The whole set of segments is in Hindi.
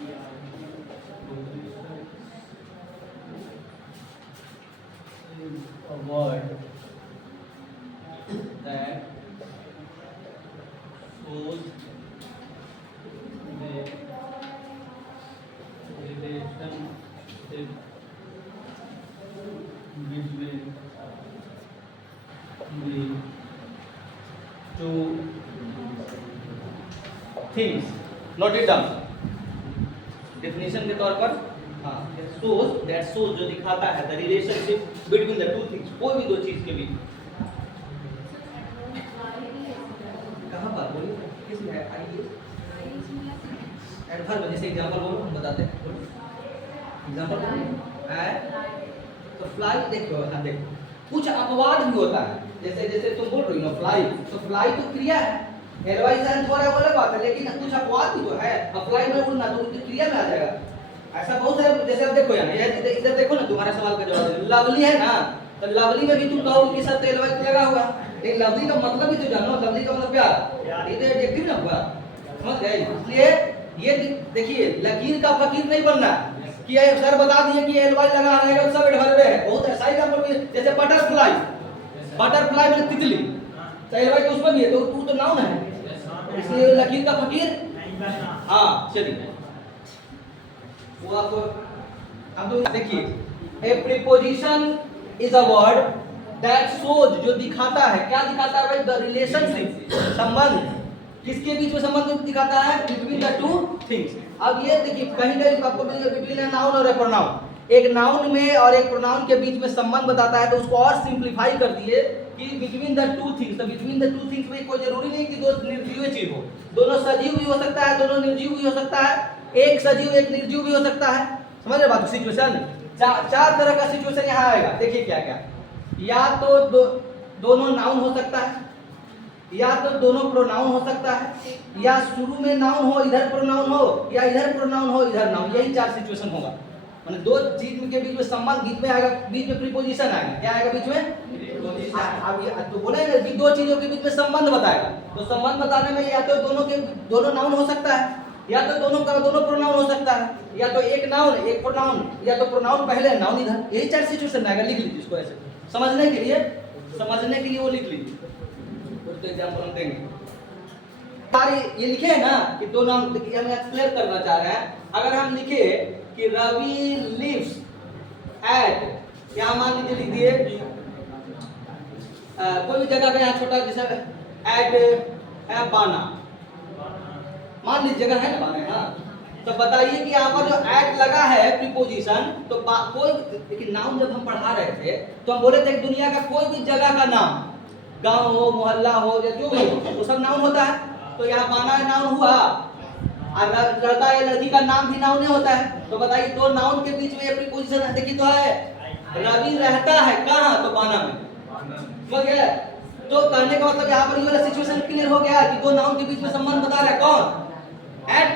A word that shows the relationship between the two things. Note it down. Definition के तौर पर हाँ, shows जो दिखाता है the relationship between the two things, कोई भी दो चीज के बीच। कहाँ पर बोलिए किस में है? आइए एडवर्ब जैसे एग्जांपल बोलो, हम बताते हैं। एग्जांपल तो फ्लाई देखो, हाँ देखो कुछ अपवाद भी होता है, जैसे जैसे तुम बोल रही हो फ्लाई, तो फ्लाई तो क्रिया है, एडवाइजर थोड़ा बोले बात है, लेकिन कुछ अपवाद भी तो है। अप्लाई में उड़ना तो उनकी क्रिया में आ जाएगा। ऐसा बहुत सारे, जैसे अब देखो यार इधर देखो ना, तुम्हारा सवाल का जवाब लवली है ना, तो लवली में भी तुम कहोगे कि सर एडवाइज लगा हुआ, लेकिन लवली का मतलब भी तो जानो, लवली का मतलब क्या? ये तो एडजेक्टिव ना हुआ, समझ गए? इसलिए ये देखिए लकीर का फकीर नहीं बनना कि ये सर बता दिए कि एडवाइज लगा रहेगा सब एडवर्ब है। बहुत ऐसा ही एग्जांपल भी, जैसे बटरफ्लाई, बटरफ्लाई मतलब तितली, तो एडवाइज तो उसमें भी है, तो तू तो नाउन है, इसलिए लकीर का फकीर। हाँ चलिए वो आपको हम तो देखिए, ए preposition is a word that shows जो दिखाता है, क्या दिखाता है भाई? द रिलेशनशिप, संबंध, किसके बीच में संबंध दिखाता है? Between the two things. अब ये देखिए कहीं कहीं आपको बिटवीन अ नाउन और ए प्रोनाउन, एक नाउन में और एक प्रोनाउन के बीच में संबंध बताता है, तो उसको और सिंपलीफाई कर दिए कि बिटवीन द टू थिंग्स। तो बिटवीन द टू थिंग्स में कोई जरूरी नहीं कि दो निर्जीव चीज हो, दोनों सजीव भी हो सकता है, दोनों निर्जीव भी हो सकता है, एक सजीव एक निर्जीव भी हो सकता है। समझ रहे बात? सिचुएशन चार तरह का सिचुएशन यहाँ आएगा। देखिए क्या क्या, या तो दोनों नाउन हो सकता है, या तो दोनों प्रोनाउन हो सकता है, या शुरू में नाउन हो इधर प्रोनाउन हो, या इधर प्रोनाउन हो इधर नाउन। यही चार सिचुएशन होगा, मतलब दो चीज के बीच में संबंध बीच में आएगा, बीच में प्रीपोजिशन आएगा। क्या आएगा बीच में? अब ये तो बोलेंगे कि दो चीजों के बीच में संबंध बताएगा, तो संबंध बताने में या तो दोनों नाउन हो सकता है, या तो दोनों प्रोनाउन हो सकता है, या तो एक नाउन एक प्रोनाउन, या तो प्रोनाउन पहले नाउन इधर। यही चार सिचुएशन आएगा। लिख लीजिए इसको ऐसे, समझने के लिए वो लिख लीजिए, तो एग्जांपल हम देंगे। ये लिखे है ना कि दो नाउन, हम एक्सप्लेन करना चाह रहे हैं। अगर हम लिखे कि रवि लिव्स एट, यहाँ मान लीजिए लिख दिए कोई भी जगह का, यहाँ छोटा जैसे एट बाना, मान लीजिए जगह है ना बाना, हाँ, तो बताइए कि यहाँ पर जो एट लगा है प्रीपोजिशन, तो कोई लेकिन नाउन जब हम पढ़ा रहे थे तो हम बोले थे कि दुनिया का कोई भी जगह का नाम, गांव हो मोहल्ला हो या जो भी हो, वो सब नाउन होता है। तो यहाँ बाना नाउन हुआ, और लड़का या लड़की का नाम भी नाउन होता है। तो बताइए दो नाउन के बीच में ये प्रीपोजिशन है, देखिए तो है रवि रहता है कहाँ? तो बाना में, समझ गए? तो कहने का मतलब यहाँ पर ये वाला सिचुएशन क्लियर हो गया कि दो नाउन के बीच में संबंध बता रहा है कौन? एट।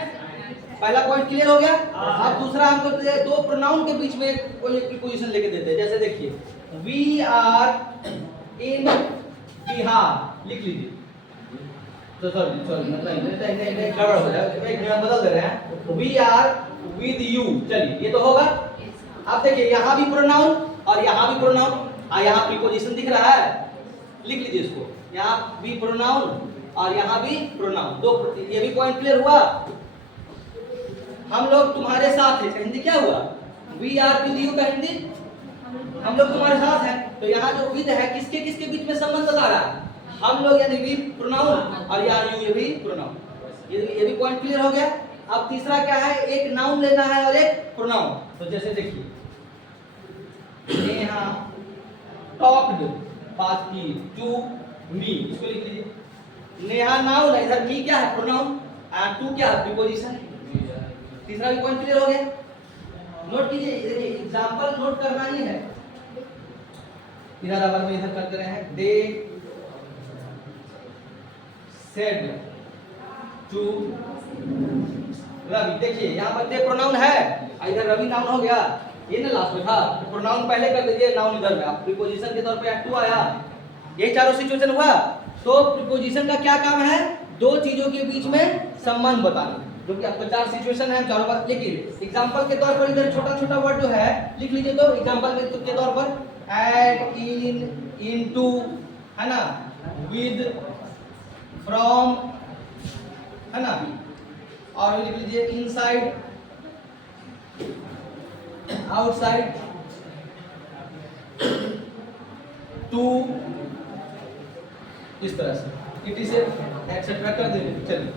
पहला पॉइंट क्लियर हो गया। अब दूसरा हमको दो प्रोनाउन के बीच में कोई एक प्रीपोजिशन लेके देते हैं, जैसे देखिए वी आर इन बिहार, लिख लीजिए। तो सॉरी नहीं गड़बड़ हो जाएगा, एक बदल दे रहे हैं, वी आर विद यू। चलिए ये तो होगा। अब देखिए यहाँ भी प्रोनाउन और यहाँ भी प्रोनाउन, यहाँ प्रीपोजिशन दिख रहा है, लिख लीजिए इसको, यहाँ भी प्रोनाउन और यहाँ भी प्रोनाउन, दो। ये भी पॉइंट क्लियर हुआ। हम लोग तुम्हारे साथ हैं, हिंदी क्या हुआ? वी आर विद यू का हिंदी हम लोग तुम्हारे साथ हैं। तो यहाँ जो विद है किसके किसके बीच में संबंध बता रहा है? हम लोग यानी वी प्रोनाउन, और यहाँ यू ये भी प्रोनाउन। ये भी पॉइंट क्लियर हो गया। अब तीसरा क्या है? एक नाउन लेना है और एक प्रोनाउन। तो जैसे देखिए नेहा टॉक्ड, बात की, टू मी, इसको लिख लीजिए। नेहा नाउन है, इधर मी क्या है? प्रोनाउन, टू क्या है? प्रीपोजिशन। तीसरा भी पॉइंट क्लियर हो गया। नोट कीजिए, देखिए एग्जांपल नोट करना ही है। इधर आवाज में इधर करते रहे हैं। दे सेड टू रवि, देखिए यहाँ पर दे प्रोनाउन है, इधर रवि नाउन हो गया, ये ना लास्ट में था, प्रोनाउन पहले कर दीजिए, नाउन इधर में, अब प्रीपोजिशन के तौर पे टू आया। ये चारों सिचुएशन हुआ। तो प्रीपोजिशन का क्या काम है? दो चीजों के बीच में संबंध बताना, जो कि आपको 4 सिचुएशन है चारों बार, लेकिन एग्जांपल के तौर पर इधर छोटा छोटा वर्ड जो है लिख लीजिए। तो एग्जांपल के तौर पर ऐड, इन, इनटू, है ना, विद, फ्रॉम, है ना, और लिख लीजिए इनसाइड, आउटसाइड, टू, इस तरह से इट से एक्सेट्रा कर देंगे। चलिए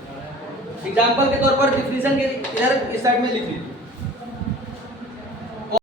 एग्जांपल के तौर पर डिफिनेशन के इधर इस साइड में लिख लीजिए।